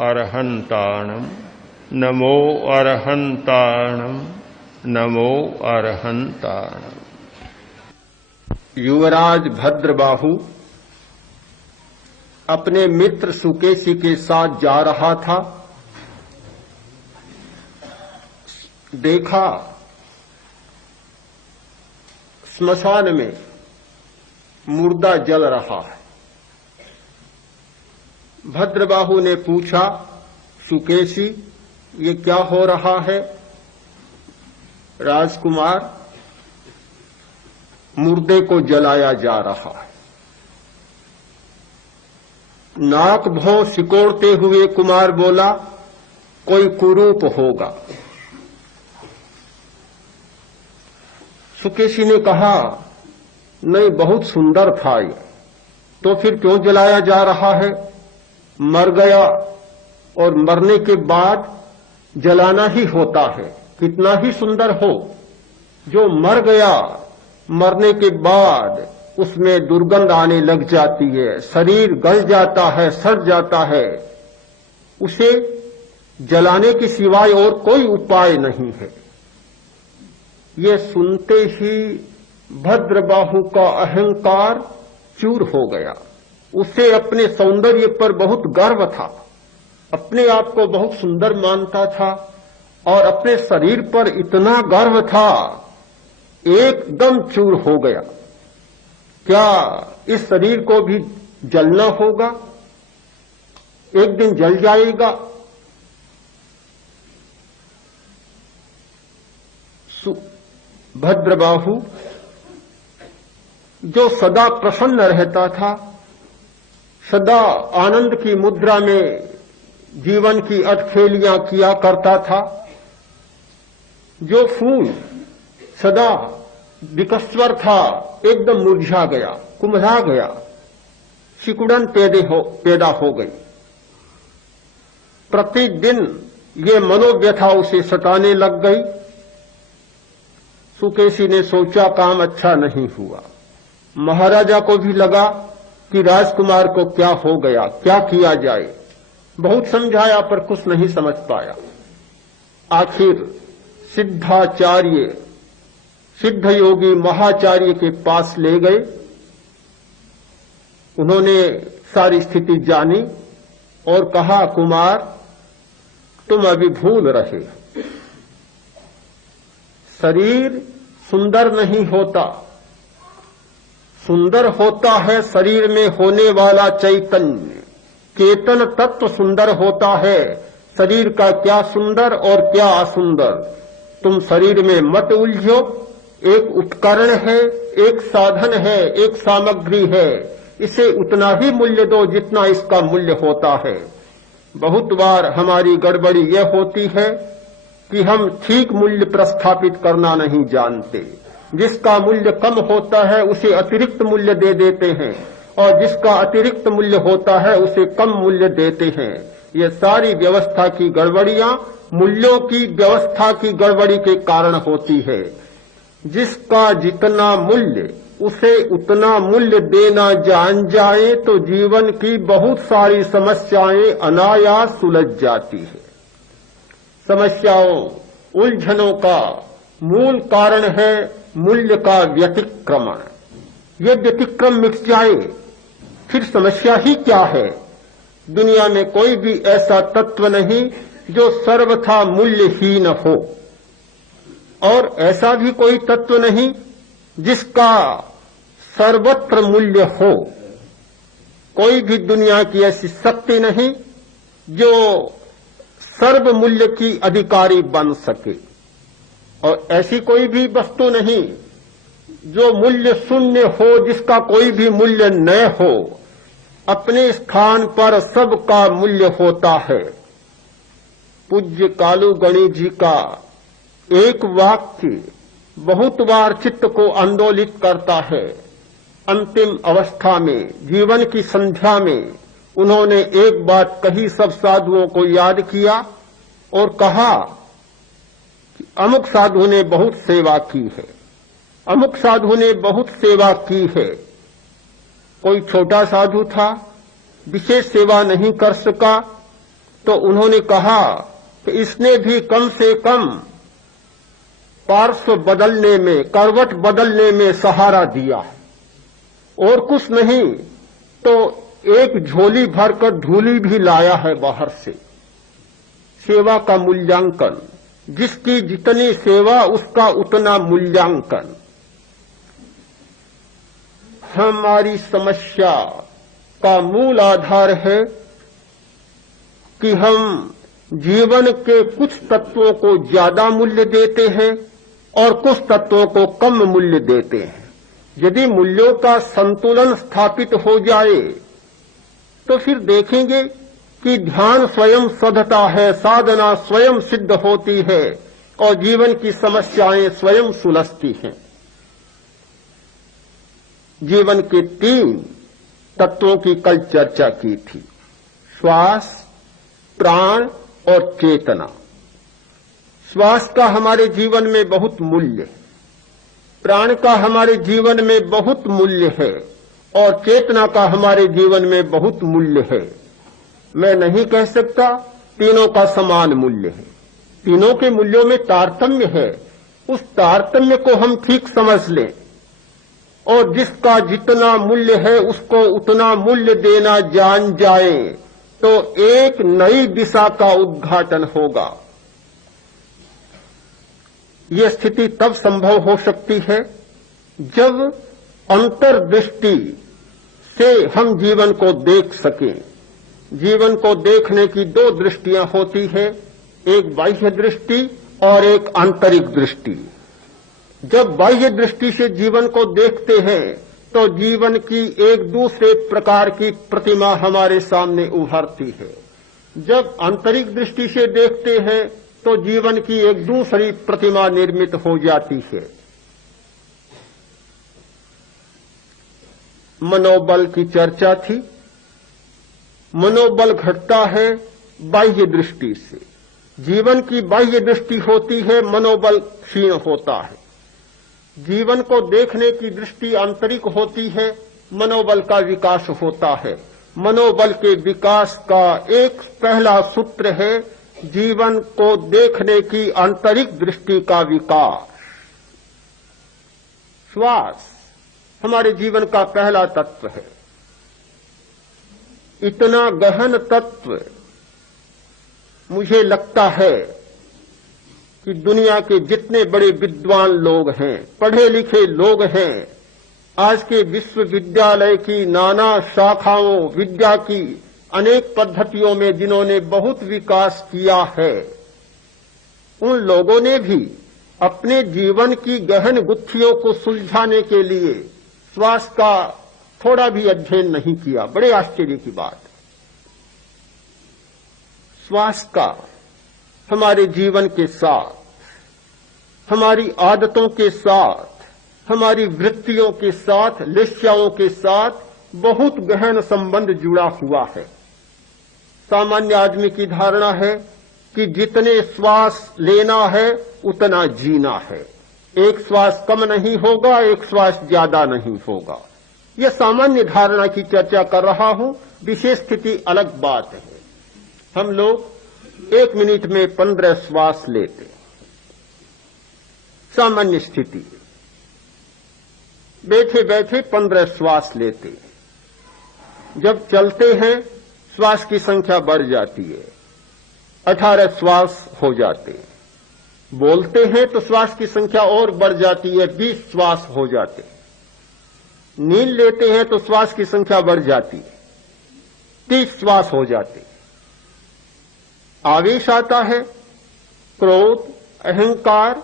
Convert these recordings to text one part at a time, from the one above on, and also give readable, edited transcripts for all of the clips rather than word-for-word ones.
अरहन्ताणम् नमो अरहन्ताणम् नमो अरहन्ताणम्। युवराज भद्रबाहु अपने मित्र सुकेशी के साथ जा रहा था। देखा स्मशान में मुर्दा जल रहा है। भद्रबाहु ने पूछा, सुकेशी ये क्या हो रहा है? राजकुमार, मुर्दे को जलाया जा रहा है। नाक भौं सिकोड़ते हुए कुमार बोला, कोई कुरूप होगा। सुकेशी ने कहा, नहीं, बहुत सुंदर था ये, तो फिर क्यों जलाया जा रहा है? मर गया और मरने के बाद जलाना ही होता है, कितना ही सुंदर हो। जो मर गया, मरने के बाद उसमें दुर्गंध आने लग जाती है, शरीर गल जाता है, सड़ जाता है, उसे जलाने के सिवाय और कोई उपाय नहीं है। ये सुनते ही भद्रबाहु का अहंकार चूर हो गया। उसे अपने सौंदर्य पर बहुत गर्व था, अपने आप को बहुत सुंदर मानता था और अपने शरीर पर इतना गर्व था, एकदम चूर हो गया। क्या इस शरीर को भी जलना होगा? एक दिन जल जाएगा। भद्रबाहु जो सदा प्रसन्न रहता था, सदा आनंद की मुद्रा में जीवन की अटखेलियां किया करता था, जो फूल सदा विकस्वर था, एकदम मुरझा गया, कुम्हला गया, सिकुड़न पैदा हो गई। प्रतिदिन ये मनोव्यथा उसे सताने लग गई। सुकेशी ने सोचा, काम अच्छा नहीं हुआ। महाराजा को भी लगा कि राजकुमार को क्या हो गया, क्या किया जाए। बहुत समझाया पर कुछ नहीं समझ पाया। आखिर सिद्धाचार्य, सिद्ध योगी महाचार्य के पास ले गए। उन्होंने सारी स्थिति जानी और कहा, कुमार तुम अभी भूल रहे, शरीर सुंदर नहीं होता, सुंदर होता है शरीर में होने वाला चैतन्य, चेतन तत्व सुंदर होता है। शरीर का क्या सुंदर और क्या असुंदर, तुम शरीर में मत उलझो। एक उपकरण है, एक साधन है, एक सामग्री है, इसे उतना ही मूल्य दो जितना इसका मूल्य होता है। बहुत बार हमारी गड़बड़ी यह होती है कि हम ठीक मूल्य प्रस्थापित करना नहीं जानते। जिसका मूल्य कम होता है उसे अतिरिक्त मूल्य दे देते हैं और जिसका अतिरिक्त मूल्य होता है उसे कम मूल्य देते हैं। ये सारी व्यवस्था की गड़बड़ियां मूल्यों की व्यवस्था की गड़बड़ी के कारण होती है। जिसका जितना मूल्य उसे उतना मूल्य देना जान जाए तो जीवन की बहुत सारी समस्याएं अनायास सुलझ जाती है। समस्याओं, उलझनों का मूल कारण है मूल्य का व्यतिक्रमण। ये व्यतिक्रम मिट जाए फिर समस्या ही क्या है। दुनिया में कोई भी ऐसा तत्व नहीं जो सर्वथा मूल्यहीन हो, और ऐसा भी कोई तत्व नहीं जिसका सर्वत्र मूल्य हो। कोई भी दुनिया की ऐसी शक्ति नहीं जो सर्व मूल्य की अधिकारी बन सके, और ऐसी कोई भी वस्तु नहीं जो मूल्य शून्य हो, जिसका कोई भी मूल्य न हो। अपने स्थान पर सबका मूल्य होता है। पूज्य कालू गणेश जी का एक वाक्य बहुत बार चित्त को आंदोलित करता है। अंतिम अवस्था में, जीवन की संध्या में उन्होंने एक बात कही, सब साधुओं को याद किया और कहा कि अमुक साधु ने बहुत सेवा की है, अमुक साधु ने बहुत सेवा की है। कोई छोटा साधु था, विशेष सेवा नहीं कर सका, तो उन्होंने कहा कि इसने भी कम से कम पार्श्व बदलने में, करवट बदलने में सहारा दिया है, और कुछ नहीं तो एक झोली भरकर धूली भी लाया है बाहर से। सेवा का मूल्यांकन, जिसकी जितनी सेवा उसका उतना मूल्यांकन। हमारी समस्या का मूल आधार है कि हम जीवन के कुछ तत्वों को ज्यादा मूल्य देते हैं और कुछ तत्वों को कम मूल्य देते हैं। यदि मूल्यों का संतुलन स्थापित हो जाए तो फिर देखेंगे कि ध्यान स्वयं सधता है, साधना स्वयं सिद्ध होती है और जीवन की समस्याएं स्वयं सुलझती हैं। जीवन के 3 तत्वों की कल चर्चा की थी, श्वास, प्राण और चेतना। श्वास का हमारे जीवन में बहुत मूल्य है, प्राण का हमारे जीवन में बहुत मूल्य है और चेतना का हमारे जीवन में बहुत मूल्य है। मैं नहीं कह सकता तीनों का समान मूल्य है, तीनों के मूल्यों में तारतम्य है। उस तारतम्य को हम ठीक समझ लें और जिसका जितना मूल्य है उसको उतना मूल्य देना जान जाए तो एक नई दिशा का उद्घाटन होगा। यह स्थिति तब संभव हो सकती है जब अंतर्दृष्टि से हम जीवन को देख सकें। जीवन को देखने की 2 दृष्टियां होती है, एक बाह्य दृष्टि और एक आंतरिक दृष्टि। जब बाह्य दृष्टि से जीवन को देखते हैं तो जीवन की एक दूसरे प्रकार की प्रतिमा हमारे सामने उभरती है। जब आंतरिक दृष्टि से देखते हैं तो जीवन की एक दूसरी प्रतिमा निर्मित हो जाती है। मनोबल की चर्चा थी। मनोबल घटता है बाह्य दृष्टि से। जीवन की बाह्य दृष्टि होती है, मनोबल क्षीण होता है। जीवन को देखने की दृष्टि आंतरिक होती है, मनोबल का विकास होता है। मनोबल के विकास का एक पहला सूत्र है जीवन को देखने की आंतरिक दृष्टि का विकास। श्वास हमारे जीवन का पहला तत्व है। इतना गहन तत्व मुझे लगता है कि दुनिया के जितने बड़े विद्वान लोग हैं, पढ़े लिखे लोग हैं, आज के विश्वविद्यालय की नाना शाखाओं, विद्या की अनेक पद्धतियों में जिन्होंने बहुत विकास किया है, उन लोगों ने भी अपने जीवन की गहन गुत्थियों को सुलझाने के लिए श्वास का थोड़ा भी अध्ययन नहीं किया। बड़े आश्चर्य की बात। श्वास का हमारे जीवन के साथ, हमारी आदतों के साथ, हमारी वृत्तियों के साथ, निश्चयों के साथ बहुत गहन संबंध जुड़ा हुआ है। सामान्य आदमी की धारणा है कि जितने श्वास लेना है उतना जीना है। एक श्वास कम नहीं होगा, एक श्वास ज्यादा नहीं होगा। यह सामान्य धारणा की चर्चा कर रहा हूं, विशेष स्थिति अलग बात है। हम लोग 1 मिनट में 15 श्वास लेते, सामान्य स्थिति। बैठे बैठे 15 श्वास लेते। जब चलते हैं श्वास की संख्या बढ़ जाती है, 18 श्वास हो जाते हैं। बोलते हैं तो श्वास की संख्या और बढ़ जाती है, 20 श्वास हो जाते हैं। नींद लेते हैं तो श्वास की संख्या बढ़ जाती है, 30 श्वास हो जाते हैं। आवेश आता है, क्रोध, अहंकार,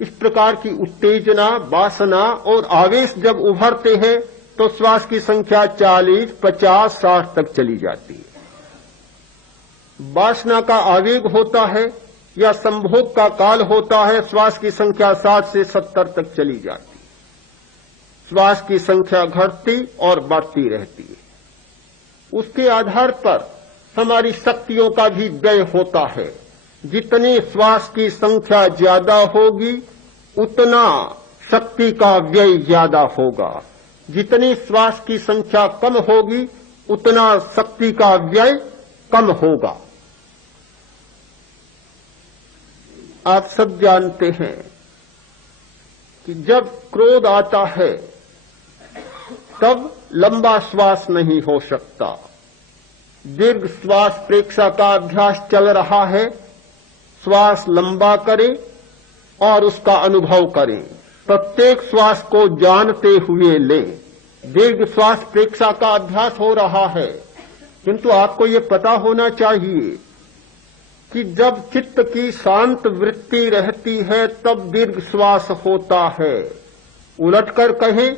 इस प्रकार की उत्तेजना, वासना और आवेश जब उभरते हैं तो श्वास की संख्या 40, 50, 60 तक चली जाती है। वासना का आवेग होता है या संभोग का काल होता है, श्वास की संख्या 60 से 70 तक चली जाती है। श्वास की संख्या घटती और बढ़ती रहती है। उसके आधार पर हमारी शक्तियों का भी व्यय होता है। जितनी श्वास की संख्या ज्यादा होगी उतना शक्ति का व्यय ज्यादा होगा। जितनी श्वास की संख्या कम होगी उतना शक्ति का व्यय कम होगा। आप सब जानते हैं कि जब क्रोध आता है तब लंबा श्वास नहीं हो सकता। दीर्घ श्वास प्रेक्षा का अभ्यास चल रहा है। श्वास लंबा करें और उसका अनुभव करें। प्रत्येक श्वास को जानते हुए लें। दीर्घ श्वास प्रेक्षा का अभ्यास हो रहा है, किंतु आपको ये पता होना चाहिए कि जब चित्त की शांत वृत्ति रहती है तब दीर्घ श्वास होता है। उलटकर कहें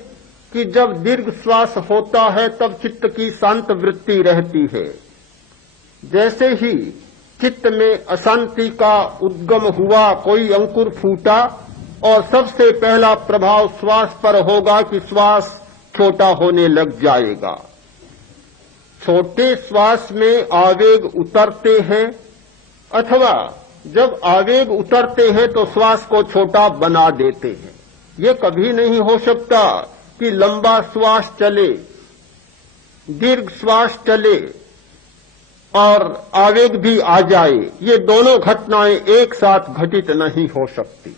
कि जब दीर्घ श्वास होता है तब चित्त की शांत वृत्ति रहती है। जैसे ही चित्त में अशांति का उद्गम हुआ, कोई अंकुर फूटा और सबसे पहला प्रभाव श्वास पर होगा कि श्वास छोटा होने लग जाएगा। छोटे श्वास में आवेग उतरते हैं अथवा जब आवेग उतरते हैं तो श्वास को छोटा बना देते हैं। ये कभी नहीं हो सकता कि लंबा श्वास चले, दीर्घ श्वास चले और आवेग भी आ जाए। ये दोनों घटनाएं एक साथ घटित नहीं हो सकती।